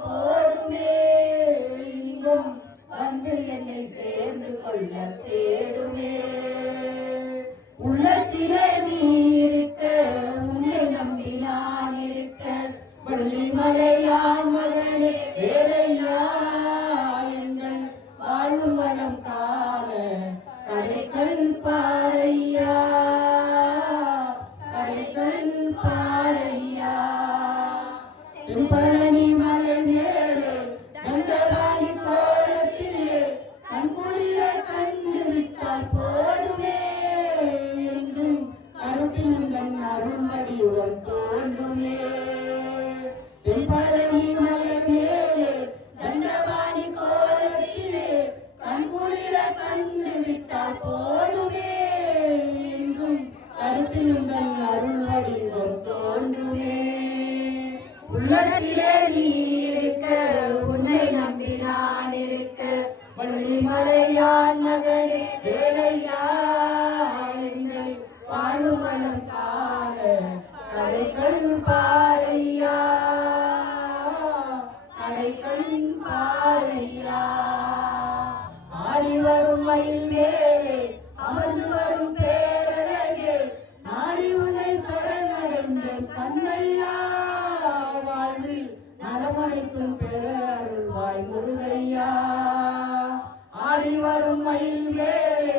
போதுமே, இங்கும் வந்து என்னை சேர்ந்து கொள்ள தேடுமே. உள்ளத்திலே நீ இருக்க, உன்னை நம்பி நான் இருக்க, வள்ளிமலையான் மகனே வேலையா எங்கள் வாழ்வு மனம் காண கடைக்கண் பாரையா, கடைக்கண் பாரையா. பழனி மலை மேலே நந்தவாணி கோலத்திலே கண்குளிர கண்டு விட்டால் போதுமே, என்றும் கருத்தினங்கள் அருள்வடிவம் தோன்றுமே. பழனி மலை மேலே நந்தவாணி கோலத்திலே கண்குளிர கண்டு விட்டால் போதுமே, என்றும் கருத்தினங்கள் அருள்வடிவம் தோன்றுமே. உள்ளத்திலே நீ இருக்க, உன்னை நம்பி நான் இருக்க, வள்ளிமலையான் மகனே வேலையா எங்கள் வாழ்வுமலம் காண கடைக்கண் பாரையா, கடைக்கண் பாரையா. ஆடி வரும் மயில் மேலே அமர்ந்து வரும் பேரழகே, நாடி உன்னை சரணடைந்த கண்ணையா, வாழ்வில் நலமனைக்கும் பெற அருள்வாய் முருகையா. ஆடி வரும் மயில் மேலே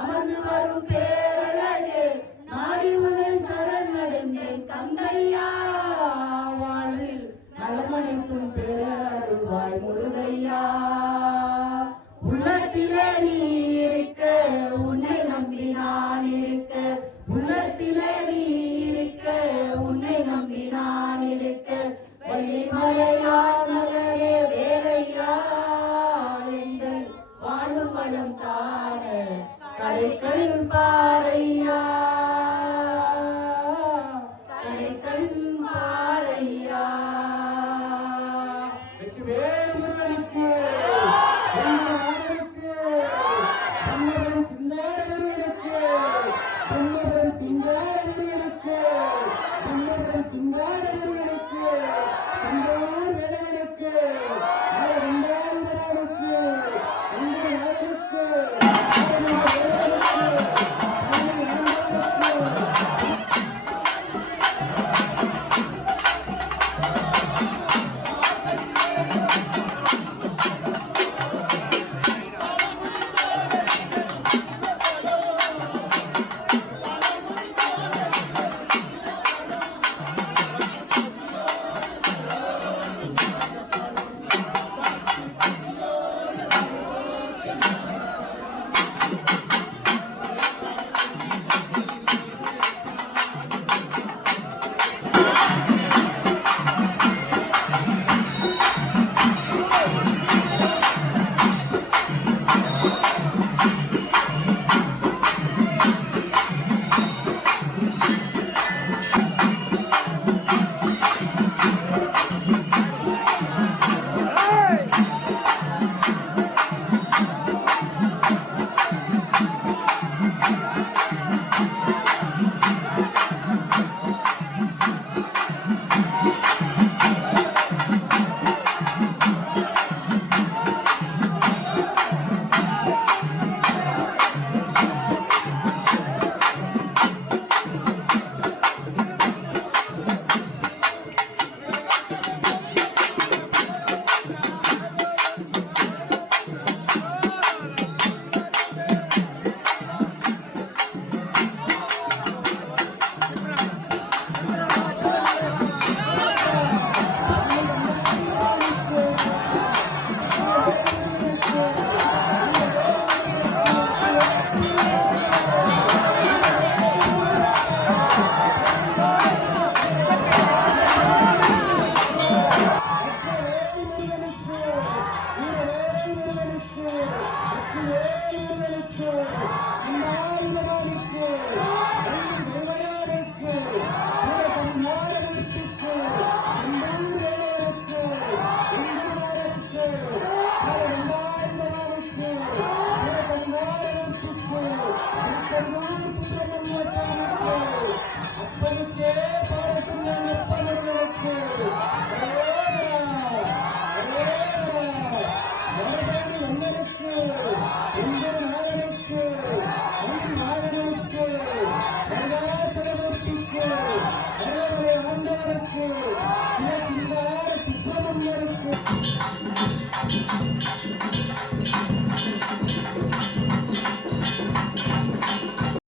அமர்ந்து வரும் பேரழகே, நாடி உன்னை சரணடைந்தேன் கங்கையா, வாழ்வில் நலமனைக்கும் பெற அருள்வாய் முருகையா. உள்ளத்திலே நீ இருக்க, உன்னை நம்பி நான் இருக்க, உள்ளத்திலே நீ இருக்க, உன்னை நம்பி நான் இருக்க, வள்ளிமலையான் மகனே வேலையா எங்கள் வாழ்வு மனம் காண கடைக்கண் பாரையா, கடைக்கண் பாரையா. உன்